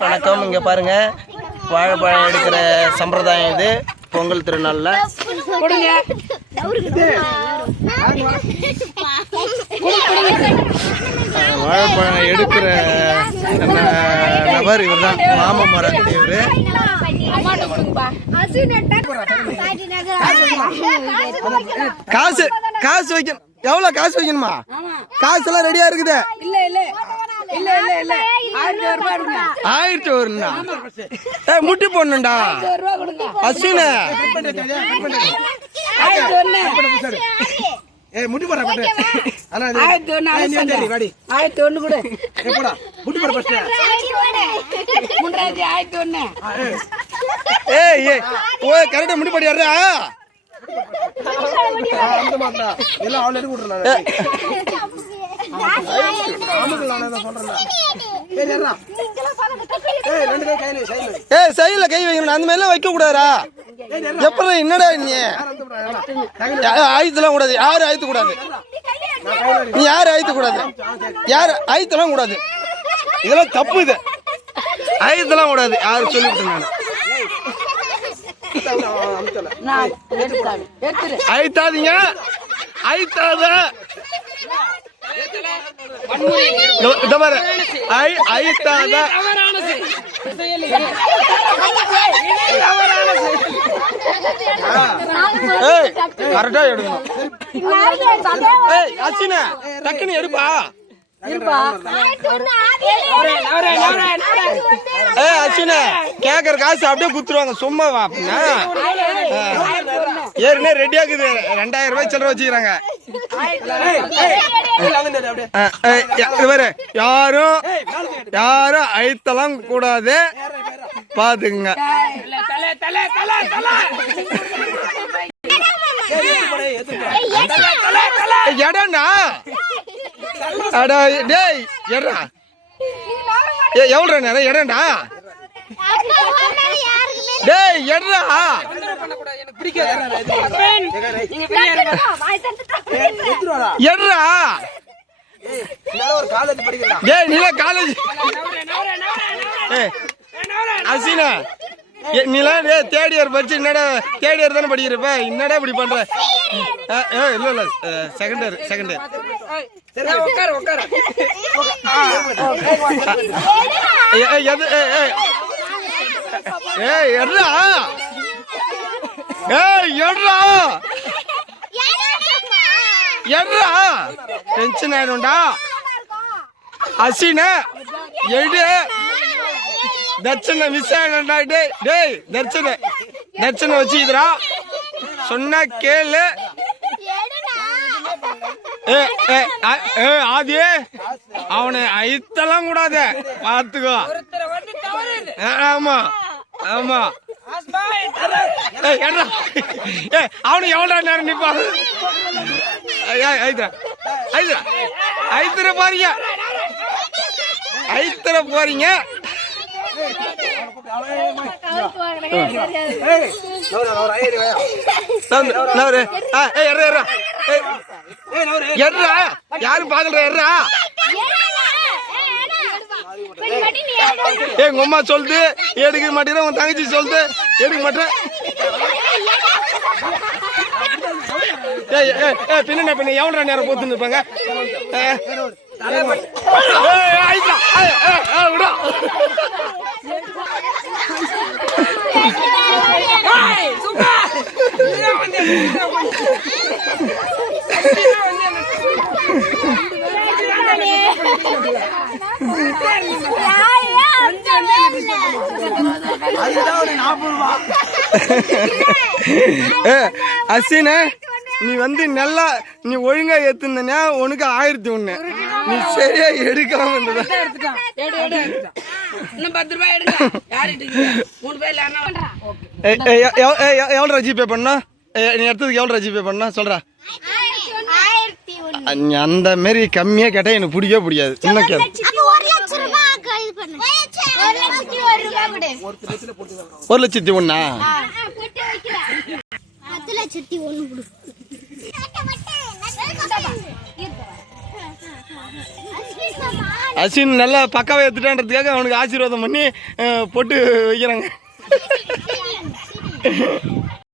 வணக்கம். இங்க பாருங்க, வாழைப்பழம் எடுக்கிற சம்பிரதாயம் இது பொங்கல் திருநாள்ல. வாழைப்பழம் எடுக்கிற நபர் இவர் தான், மாமமரம் இவரு. காசு காசு வைக்கணும். எவ்வளவு காசு வைக்கணுமா? காசு எல்லாம் ரெடியா இருக்குது. 1000 வரும்னா முட்டி போடணும்டா. அஸ்வின முட்டி போடுற கரெக்டா முடி படியாடுறா. சைடுல கை வைக்கணும், அந்த மாதிரி வைக்க கூடாதா? எப்படி என்னடா நீ ஆயத்தெல்லாம் கூடாது. யாரும் ஆயத்த கூடாது. நீ யாரும் ஆயத்த கூடாது. யாரு ஆயத்தெல்லாம் கூடாது. இதெல்லாம் தப்பு. இது ஆயத்தெல்லாம் கூடாது. யாரு சொல்லிவிட்டேன் நான். ஆயத்தாதீங்க, ஆயத்தாத ஐத்தாத கரெக்டா எடுக்கணும். அசின டக்குன்னு எடுப்பா. அசின கேக்குற காசு அப்படியே குத்துருவாங்க. சும்மாவா அப்படின்னா ஏற்கனவே ரெடியா இருக்குது. 2000 ரூபாய் சில்லற வச்சுக்கிறாங்க. யாரும் யாரும் ஐத்தலாம் கூடாது, பாத்துக்குங்க. எடா அடா டேய் எடா எவ்வளோ நேரம் எடா டேய் எடா எடா டேய் நீல காலேஜ் அசினா நீலா தேர்ட் இயர் படிச்சு என்னடா தேர்ட் இயர் தானே படிக்கிறப்ப என்னடா இப்படி பண்ற? இல்ல இல்ல second year second year. Tension ஆயிடும்டா. அசினா எடு தர்ச்சனை மிஸ் ஆயிடா. டேய் தர்ச்சனை வச்சுக்கிறா. சொன்னா கேளு. ஆதி அவனை ஐத்தெல்லாம் கூடாது, பாத்துக்கோ. ஆமா ஆமா அவனு எவ்வளோ நேரம் நிப்பான். ஐத்தர பாருங்க, ஐத்தர போறீங்க. யாரும் பாக்கல. எங்க அம்மா சொல்லுது எடுக்க மாட்டேன், உன் தங்கச்சி சொல்லுது எடுக்க மாட்டேன். பின்ன பின்ன எவ்வளோ நேரம் போத்துன்னு இருப்பாங்க. அசின நீ வந்து நல்லா நீ ஒழுங்கா ஏத்துனா உனக்கு 1001. நீ சரியா எடுக்காம எவ்வளோ ஜிபே பண்ணா? நீ எடுத்ததுக்கு எவ்வளோ ஜிபே பண்ணா சொல்ற? அந்த மாரி கம்மியா கேட்டா எனக்கு பிடிக்கவே பிடிக்காது. இன்னும் கேளு. 1,01,000 10,01,000 அஸ்வின் நல்லா பக்காவை எடுத்துட்டான்றதுக்காக அவனுக்கு ஆசீர்வாதம் பண்ணி போட்டு வைக்கிறாங்க.